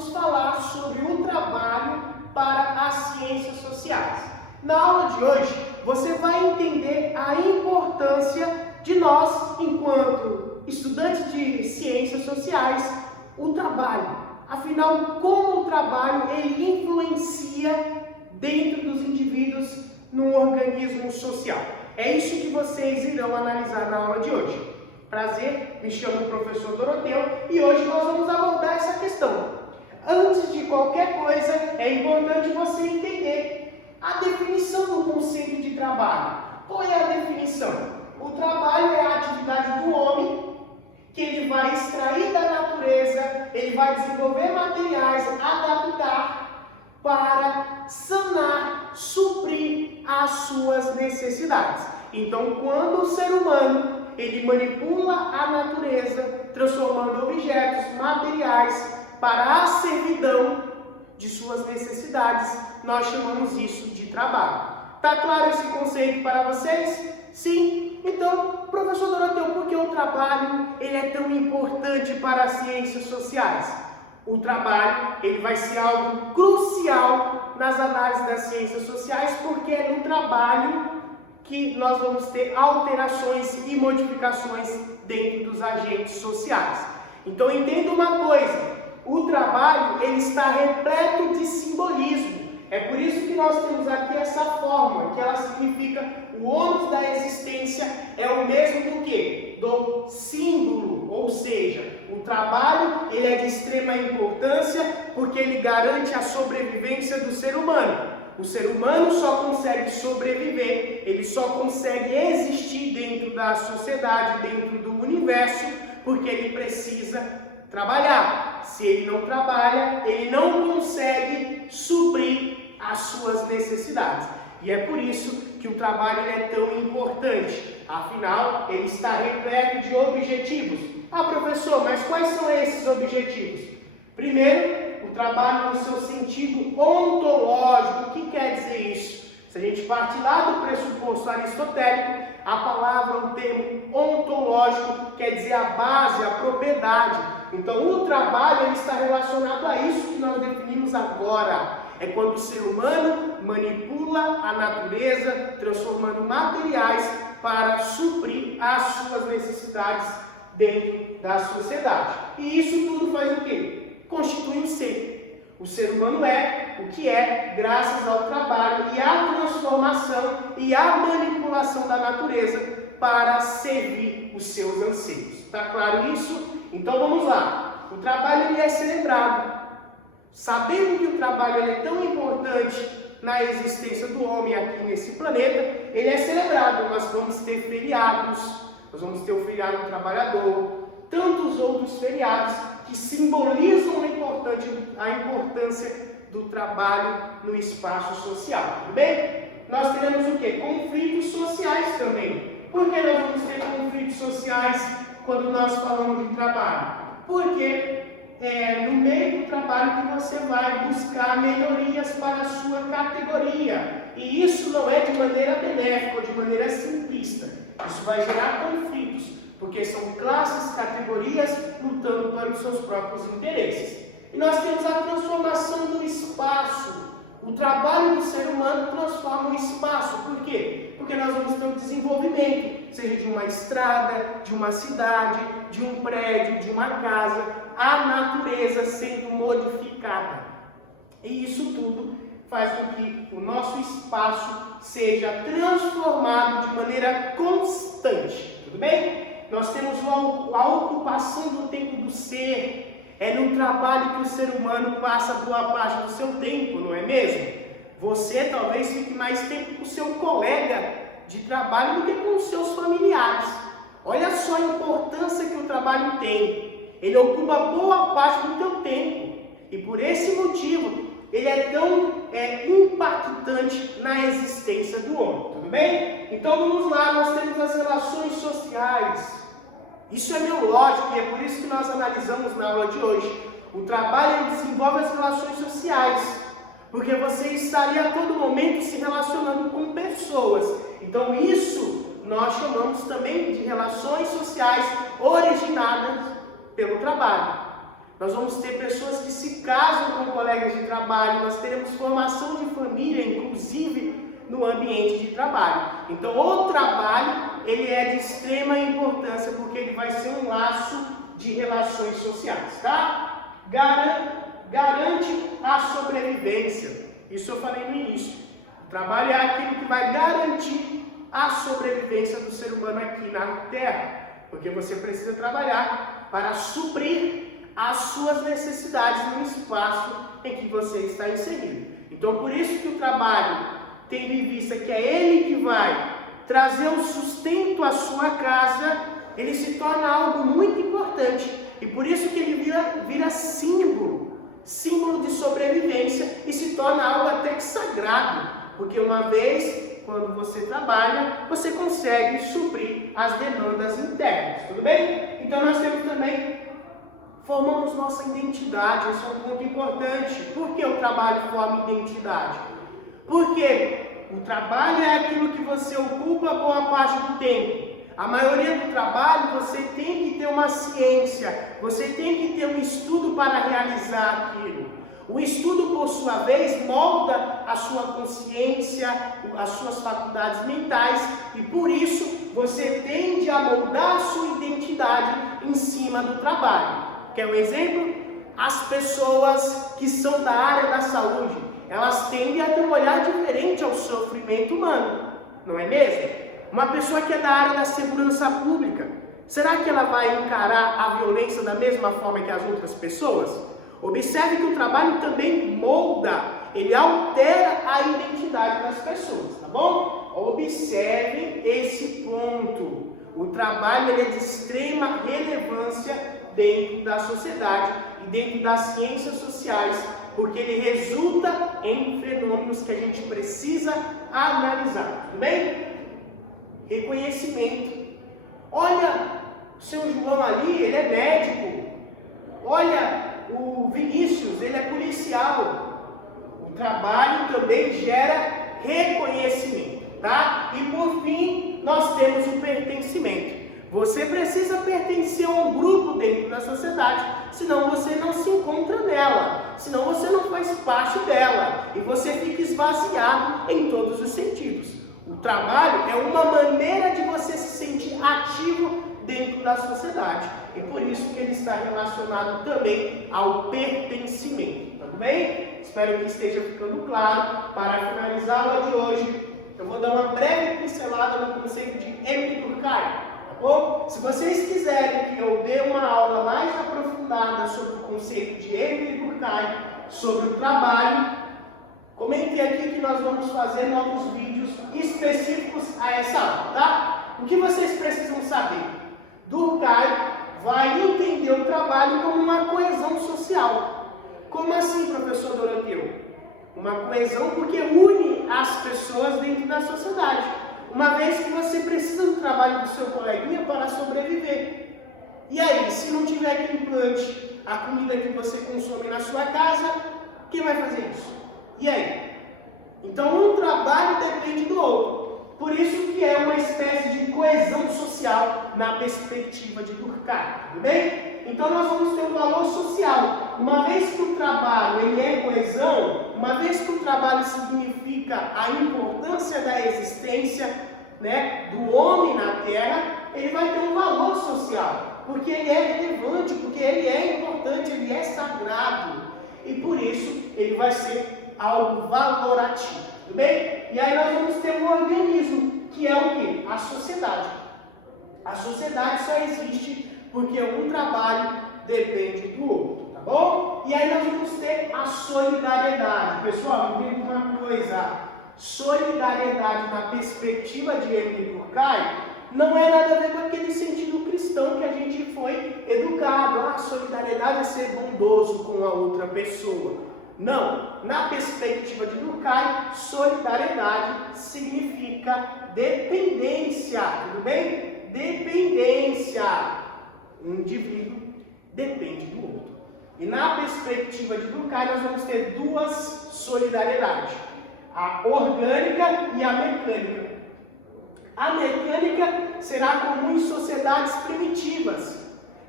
vamos falar sobre o trabalho para as ciências sociais. Na aula de hoje, você vai entender a importância de nós, enquanto estudantes de ciências sociais, o trabalho. Afinal, como o trabalho ele influencia dentro dos indivíduos no organismo social. É isso que vocês irão analisar na aula de hoje. Prazer, me chamo o professor Doroteu e hoje nós vamos abordar essa questão. Antes de qualquer coisa, é importante você entender a definição do conceito de trabalho. Qual é a definição? O trabalho é a atividade do homem que ele vai extrair da natureza, ele vai desenvolver materiais, adaptar para sanar, suprir as suas necessidades. Então, quando o ser humano ele manipula a natureza, transformando objetos, materiais para a servidão de suas necessidades, nós chamamos isso de trabalho. Tá claro esse conceito para vocês? Sim? Então, professor Doroteu, por que o trabalho ele é tão importante para as ciências sociais? O trabalho ele vai ser algo crucial nas análises das ciências sociais, porque é no trabalho que nós vamos ter alterações e modificações dentro dos agentes sociais. Então entenda uma coisa, o trabalho ele está repleto de simbolismo. É por isso que nós temos aqui essa fórmula, que ela significa o ônus da existência é o mesmo do que? Do símbolo, ou seja, o trabalho ele é de extrema importância porque ele garante a sobrevivência do ser humano. O ser humano só consegue sobreviver, ele só consegue existir dentro da sociedade, dentro do universo, porque ele precisa trabalhar. Se ele não trabalha, ele não consegue suprir as suas necessidades. E é por isso que o trabalho é tão importante. Afinal, ele está repleto de objetivos. Ah, professor, mas quais são esses objetivos? Primeiro, o trabalho no seu sentido ontológico. O que quer dizer isso? Se a gente parte lá do pressuposto aristotélico, a palavra, o termo ontológico quer dizer a base, a propriedade. Então o trabalho ele está relacionado a isso que nós definimos agora. É quando o ser humano manipula a natureza, transformando materiais para suprir as suas necessidades dentro da sociedade. E isso tudo faz o quê? Constitui um ser. O ser humano é o que é graças ao trabalho e à transformação e à manipulação da natureza para servir os seus anseios. Está claro isso? Então vamos lá. O trabalho ele é celebrado. Sabendo que o trabalho ele é tão importante na existência do homem aqui nesse planeta, ele é celebrado. Nós vamos ter feriados, nós vamos ter o feriado do trabalhador, tantos outros feriados que simbolizam a importância do trabalho no espaço social. Tudo bem? Nós teremos o quê? Conflitos sociais também. Por que nós vamos ter conflitos sociais quando nós falamos de trabalho? Porque é no meio do trabalho que você vai buscar melhorias para a sua categoria. E isso não é de maneira benéfica ou de maneira simplista. Isso vai gerar conflitos, porque são classes, categorias lutando para os seus próprios interesses. E nós temos a transformação do espaço. O trabalho do ser humano transforma o espaço. Por quê? Porque nós vamos ter um desenvolvimento, seja de uma estrada, de uma cidade, de um prédio, de uma casa, a natureza sendo modificada. E isso tudo faz com que o nosso espaço seja transformado de maneira constante. Tudo bem? Nós temos a ocupação do tempo do ser. É no trabalho que o ser humano passa boa parte do seu tempo, não é mesmo? Você talvez fique mais tempo com o seu colega de trabalho do que com os seus familiares. Olha só a importância que o trabalho tem. Ele ocupa boa parte do teu tempo. E por esse motivo, ele é tão impactante na existência do homem. Tudo bem? Então vamos lá, nós temos as relações sociais. Isso é biológico e é por isso que nós analisamos na aula de hoje. O trabalho desenvolve as relações sociais, porque você estaria a todo momento se relacionando com pessoas. Então isso nós chamamos também de relações sociais originadas pelo trabalho. nós vamos ter pessoas que se casam com colegas de trabalho, nós teremos formação de família, inclusive no ambiente de trabalho. Então, o trabalho, ele é de extrema importância, porque ele vai ser um laço de relações sociais, tá? Garante a sobrevivência. Isso eu falei no início. O trabalho é aquilo que vai garantir a sobrevivência do ser humano aqui na Terra, porque você precisa trabalhar para suprir as suas necessidades no espaço em que você está inserido. Então, por isso que o trabalho, tendo em vista que é ele que vai trazer o sustento à sua casa, ele se torna algo muito importante. E por isso que ele vira símbolo de sobrevivência e se torna algo até que sagrado. Porque uma vez, quando você trabalha, você consegue suprir as demandas internas, tudo bem? Então nós temos também, formamos nossa identidade, esse é um ponto importante. Por que o trabalho forma identidade? Porque o trabalho é aquilo que você ocupa boa parte do tempo. A maioria do trabalho você tem que ter uma ciência, você tem que ter um estudo para realizar aquilo. O estudo, por sua vez, molda a sua consciência, as suas faculdades mentais, e por isso você tende a moldar a sua identidade em cima do trabalho. Quer um exemplo? As pessoas que são da área da saúde, elas tendem a ter um olhar diferente ao sofrimento humano, não é mesmo? Uma pessoa que é da área da segurança pública, será que ela vai encarar a violência da mesma forma que as outras pessoas? Observe que o trabalho também molda, ele altera a identidade das pessoas, tá bom? Observe esse ponto. O trabalho ele é de extrema relevância dentro da sociedade e dentro das ciências sociais, porque ele resulta em fenômenos que a gente precisa analisar, tudo bem? Reconhecimento. Olha, o seu João ali, ele é médico. Olha, o Vinícius, ele é policial. O trabalho também gera reconhecimento, tá? E por fim, nós temos o pertencimento. Você precisa pertencer a um grupo dentro da sociedade, senão você não se encontra nela, senão você não faz parte dela e você fica esvaziado em todos os sentidos. O trabalho é uma maneira de você se sentir ativo dentro da sociedade. E por isso que ele está relacionado também ao pertencimento. Tudo bem? Espero que esteja ficando claro. Para finalizar a aula de hoje, eu vou dar uma breve pincelada no conceito de Emile Durkheim. Tá bom? Se vocês quiserem que eu dê uma aula mais aprofundada sobre o conceito de Emile Durkheim, sobre o trabalho, comente aqui que nós vamos fazer novos vídeos específicos a essa aula, tá? O que vocês precisam saber? Durkheim vai entender o trabalho como uma coesão social. Como assim, professor Doroteu? Uma coesão porque une as pessoas dentro da sociedade. Uma vez que você precisa do trabalho do seu coleguinha para sobreviver. E aí, se não tiver aquele implante, a comida que você consome na sua casa, quem vai fazer isso? E aí? Então, um trabalho depende do outro. Por isso que é uma espécie de coesão social na perspectiva de Durkheim, tudo bem? Então nós vamos ter um valor social. Uma vez que o trabalho ele é coesão, uma vez que o trabalho significa a importância da existência, né, do homem na Terra, ele vai ter um valor social, porque ele é relevante, porque ele é importante, ele é sagrado. E por isso ele vai ser algo valorativo. Tudo bem? E aí nós vamos ter um organismo, que é o quê? A sociedade. A sociedade só existe porque um trabalho depende do outro, tá bom? E aí nós vamos ter a solidariedade. Pessoal, entenda uma coisa. Solidariedade na perspectiva de Emile Durkheim não é nada a ver com aquele sentido cristão que a gente foi educado. A solidariedade é ser bondoso com a outra pessoa. Não, na perspectiva de Durkheim, solidariedade significa dependência, tudo bem? Dependência. Um indivíduo depende do outro. E na perspectiva de Durkheim, nós vamos ter duas solidariedades, a orgânica e a mecânica. A mecânica será comum em sociedades primitivas.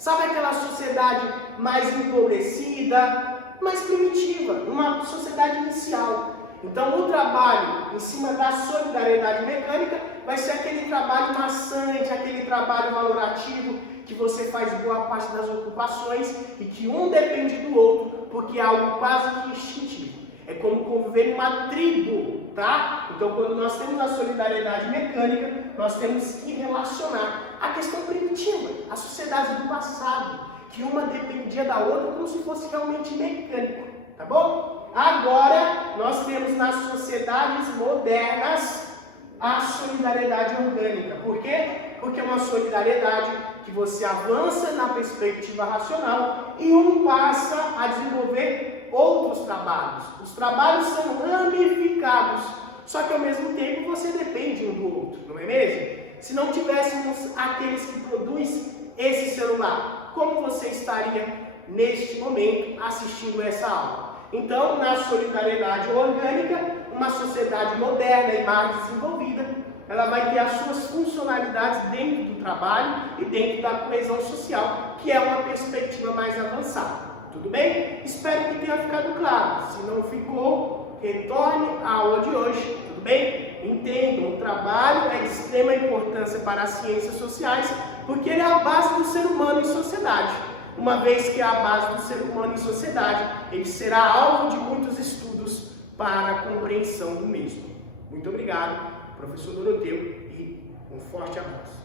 Sabe aquela sociedade mais empobrecida, mais primitiva, uma sociedade inicial. Então, o trabalho em cima da solidariedade mecânica vai ser aquele trabalho maçante, aquele trabalho valorativo, que você faz boa parte das ocupações e que um depende do outro, porque é algo quase que instintivo. É como conviver em uma tribo, tá? Então, quando nós temos a solidariedade mecânica, nós temos que relacionar a questão primitiva, a sociedade do passado, que uma dependia da outra como se fosse realmente mecânico, tá bom? Agora, nós temos nas sociedades modernas a solidariedade orgânica. Por quê? Porque é uma solidariedade que você avança na perspectiva racional e um passa a desenvolver outros trabalhos. Os trabalhos são ramificados, só que ao mesmo tempo você depende um do outro, não é mesmo? Se não tivéssemos aqueles que produzem esse celular, como você estaria neste momento assistindo essa aula? Então, na solidariedade orgânica, uma sociedade moderna e mais desenvolvida, ela vai ter as suas funcionalidades dentro do trabalho e dentro da coesão social, que é uma perspectiva mais avançada. Tudo bem? Espero que tenha ficado claro. Se não ficou, retorne à aula de hoje. Tudo bem? Entendam, o trabalho é de extrema importância para as ciências sociais, porque ele é a base do ser humano em sociedade. Uma vez que é a base do ser humano em sociedade, ele será alvo de muitos estudos para a compreensão do mesmo. Muito obrigado, professor Doroteu, e um forte abraço.